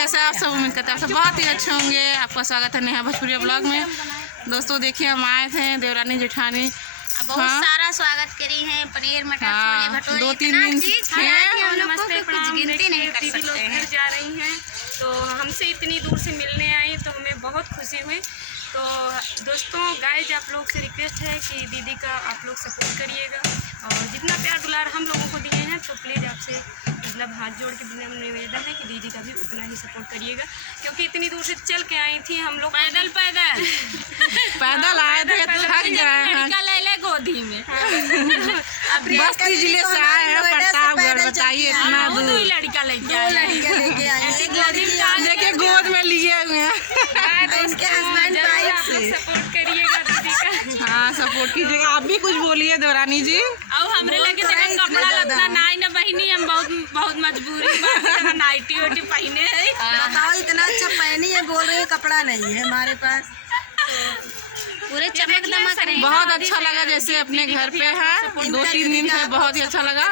कैसे आप सब? उम्मीद करते हैं आप सब बहुत ही अच्छे होंगे। आपका स्वागत है नेहा भोजपुरिया ब्लॉग में। दोस्तों देखिए, हम आए थे देवरानी जेठानी, बहुत सारा स्वागट करी है। पनीर मटर छोले भटूरे 2-3 दिन हम लोग को कुछ गिनती नहीं कर दीदी लोग घर जा रही हैं, तो हमसे इतनी दूर से मिलने आई तो हमें बहुत खुशी हुई। तो दोस्तों गाइज, आप लोग से रिक्वेस्ट है कि दीदी का आप लोग सपोर्ट करिएगा, और जितना प्यार दुलार हम लोगों को दिए हैं तो प्लीज़ आपसे मतलब हाथ जोड़ के निवेदन है कि दीदी का भी उतना ही सपोर्ट करिएगा, क्योंकि इतनी दूर से चल के आई थी हम लोग पैदल आए थे, थक गए हैं। ले गोदी में बस्ती जिले से आए हैं प्रतापगढ़। बताइए इतना दूर लड़का लेके आए, देखिए गोद में लिए हुए हैं। सपोर्ट करिएगा दीदी का। हाँ, सपोर्ट कीजिएगा। आप भी कुछ बोलिए देवरानी जी। अब हमरे लगे देखा कपड़ा लगता नाई न बहिनी, हम बहुत मजबूरी नाइटी वाइटी पहने है। बताओ, इतना अच्छा पहनी है, बोल रही है कपड़ा नहीं है हमारे पास। पूरे चमक दमक रहे। बहुत अच्छा लगा, जैसे अपने घर पे है। 2-3 दिन से बहुत ही अच्छा लगा।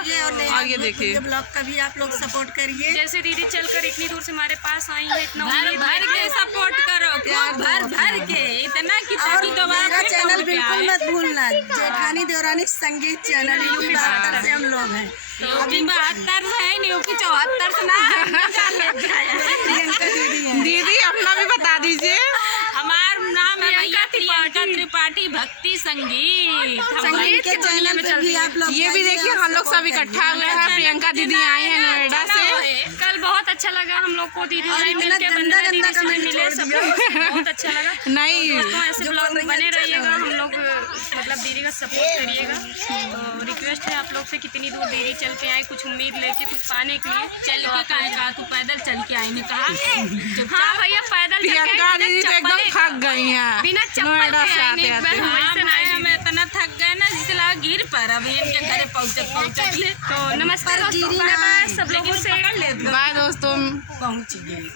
और ये देखिए ब्लॉग का भी आप लोग सपोर्ट करिए। जैसे दीदी चलकर इतनी दूर से हमारे पास आई है, इतना भर के सपोर्ट करो, भर के इतना कि ताकि मेरा चैनल बिल्कुल मत भूलना, जेठानी देवरानी संगीत चैनल यूपी 72 से हम लोग हैं। तो अभी 72 से है नहीं, यूपी 74 से ना दीदी अपना भी बता दीजिए। हमारा नाम है प्रियंका त्रिपाठी भक्ति संगीत के चैनल पे भी आप लोग ये भी देखिए, हम लोग सब इकट्ठा हुए हैं। प्रियंका दीदी आई हैं नोएडा से। कल बहुत अच्छा लगा हम लोग को, दीदी मिलके मिले, सब बहुत अच्छा लगा। नहीं, ऐसे ब्लॉग में बने रहिएगा, हम लोग मतलब दीदी का सपोर्ट करिएगा। तो रिक्वेस्ट है आप लोग से, कितनी दूर दीदी चल के आए, कुछ उम्मीद लेके कुछ पाने के लिए। चल के कहा तू पैदल चल के आई ने कहा। हाँ भैया, पैदल प्रियंका दीदी तो एकदम थक गई हैं बिना नोएडा से आते आते। मैं इतना थक गए ना, जिससे लगा गिर पर अब इनके घर पहुँचे। तो नमस्कार, सब लोगों से बाय दोस्तों। पहुँच गए।